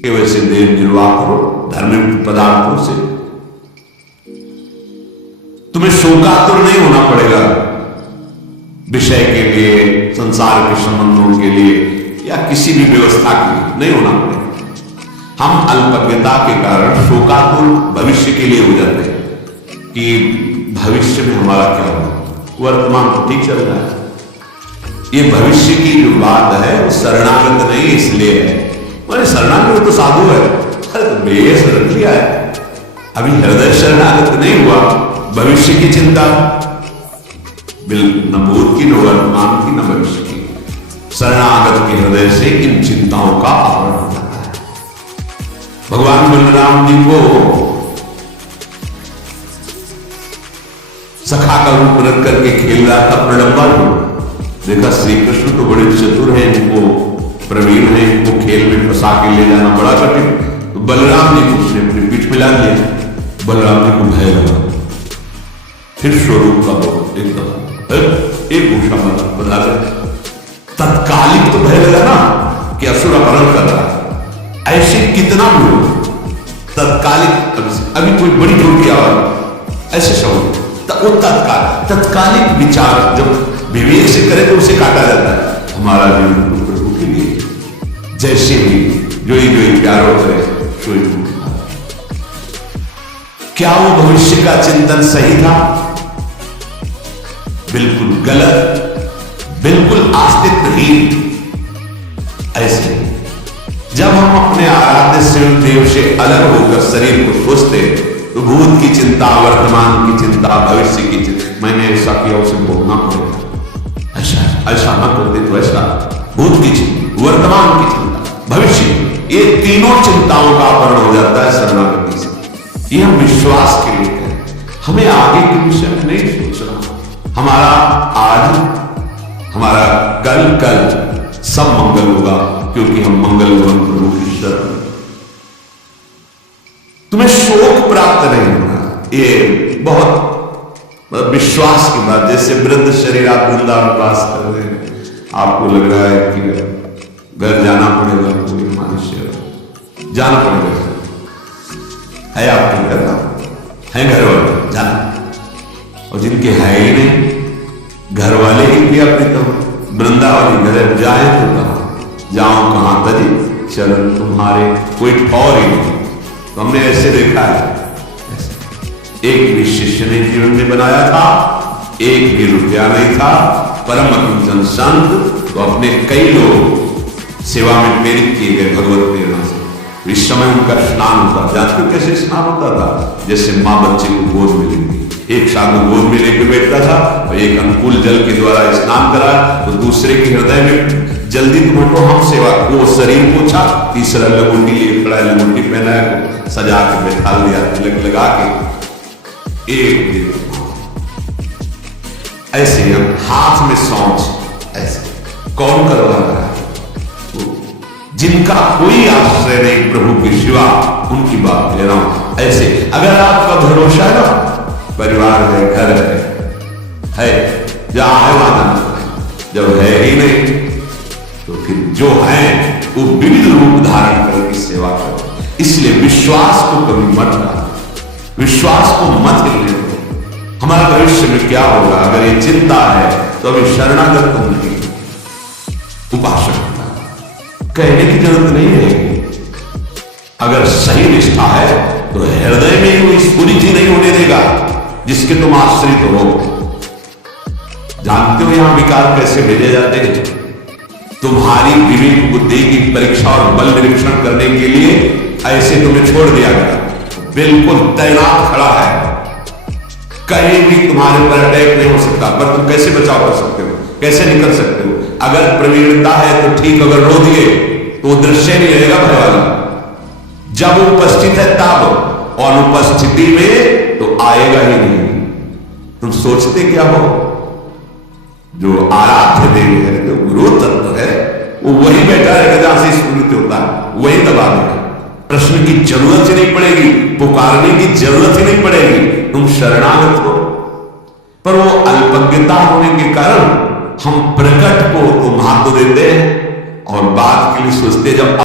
कि वैसे देव निर्वाह करो धार्मिक पदार्थों से। तुम्हें शोकातुर नहीं होना पड़ेगा विषय के लिए, संसार के संबंधों के लिए या किसी भी व्यवस्था के लिए नहीं होना पड़ेगा। हम अल्पज्ञता के कारण शोकातुर भविष्य के लिए हो जाते हैं कि भविष्य में हमारा क्या होगा, वर्तमान तो ठीक चल रहा है। ये भविष्य की जो बात है वो शरणागत नहीं इसलिए है, मैंने शरणागत तो साधु है, अरे तो बेये शरण लिया है, अभी हृदय शरणागत नहीं हुआ। भविष्य की चिंता बिल्कुल न भूत की, न वर्तमान की, न भविष्य की। शरणागत के हृदय से इन चिंताओं का आवरण हो जाता है। भगवान बलराम जी को सखा का रूप रख करके खेल रहा था प्रलंबन, देखा श्री कृष्ण तो बड़े चतुर हैं, इनको प्रवीण हैं, इनको खेल में फंसा के ले जाना बड़ा कठिन। तो बलराम जी को उसने अपनी पीठ मिला लिया। बलराम जी को भय लगा, फिर स्वरूप का वो एकदम एक घोषणा बता रहे, तत्कालिक तो भय लगा ना कि असुर अपहरण कर रहा है, ऐसे कितना भी हो तत्कालिक, अभी कोई बड़ी जोर की आवाज ऐसे शब्द, वो तत्कालिक विचार जब विवेक से करे तो उसे काटा जाता है। हमारा जीवन तो प्रभु के लिए, जैसे भी जो ही प्यारो करे सोई। क्या वो भविष्य का चिंतन सही था? बिल्कुल गलत, बिल्कुल आस्तिकहीन। ऐसे जब हम अपने आराध्य शिव देव से अलग होकर शरीर को सोचते तो भूत की चिंता, वर्तमान की चिंता, भविष्य की चिंता, मैंने ऐसा किया उसे भोगना पड़ेगा, ऐसा न करते तो ऐसा, भूत की चिंता, वर्तमान की चिंता, भविष्य, ये तीनों चिंताओं का आवरण हो जाता है शरणागति से। ये हम विश्वास के लिए करें, हमें आगे के विषय में नहीं सोचना। हमारा आज, हमारा कल सब मंगल होगा, क्योंकि हम मंगल प्रभु की शरण। तुम्हें शोक प्राप्त नहीं होगा, ये बहुत विश्वास की बात। जैसे वृद्ध शरीर आप वृंदावन वास कर रहे हैं, आपको लग रहा है कि घर जाना पड़ेगा, पूरी मनुष्य जाना पड़ेगा, है आपके घर है, घर वाले जाना, और जिनके है ही नहीं, घर वाले ही प्रिया प्रीतम वृंदावन घर जाए तो कहा जाऊं कहां तरी चरण तुम्हारे, कोई ठौर ही नहीं। तो हमने ऐसे देखा है, एक भी शिष्य ने जीवन में बनाया था, एक भी रुपया नहीं था, परम अकिंचन संत तो अपने कई लोग सेवा में प्रेरित किए गए भगवत प्रेरणा से। इस समय उनका स्नान होता, जानते हो कैसे स्नान होता था? जैसे माँ बच्चे को गोद में लेती, एक साधु गोद में लेकर बैठता था और एक अनुकूल जल के द्वारा स्नान करा तो दूसरे के हृदय में जल्दी तुम हटो, हम सेवा, वो शरीर पोछा, तीसरा लंगोटी लिए खड़ा, लंगोटी पहना, सजा के बैठा दिया, तिलक लगा के, एक ऐसे हम हाथ में सौंच, ऐसे कौन करवा रहा है? जिनका कोई आश्रय नहीं प्रभु के सिवा, उनकी बात ले रहा हूं। ऐसे अगर आपका भरोसा है ना, परिवार है, घर है जहां है वहां जाना, जब है ही नहीं तो फिर जो है वो विविध रूप धारण करके सेवा करो। इसलिए विश्वास को कभी मत डालो, विश्वास को मत हिलने दो। हमारा भविष्य में क्या होगा अगर ये चिंता है तो अभी शरणागत तुम नहीं, उपासक कहने की जरूरत नहीं है। अगर सही निष्ठा है तो हृदय में वो स्फुरिति नहीं होने देगा जिसके तुम आश्रित हो। जानते हो यहां विकार कैसे भेजे जाते हैं? तुम्हारी विवेक बुद्धि की परीक्षा और बल निरीक्षण करने के लिए ऐसे तुम्हें छोड़ दिया गया, बिल्कुल तैनात खड़ा है, कहीं भी तुम्हारे पर अटैक नहीं हो सकता, पर तुम कैसे बचाव कर सकते हो, कैसे निकल सकते हो? अगर प्रवीणता है तो ठीक, अगर रो दिए तो दृश्य नहीं रहेगा भय वाला। जब उपस्थित है तब, और उपस्थिति में तो आएगा ही नहीं। तुम सोचते क्या हो? जो आराध्य देव है, जो गुरु तत्व है, वो वही बैठा रहेगा जहां से स्फुरित होता है, वही दबा देगा। प्रश्न की जरूरत ही नहीं पड़ेगी, पुकारने की जरूरत ही नहीं पड़ेगी, तुम शरणागत हो। पर वो अल्पज्ञता होने के कारण हम प्रकट को तो महत्व देते हैं और बात के लिए सोचते जब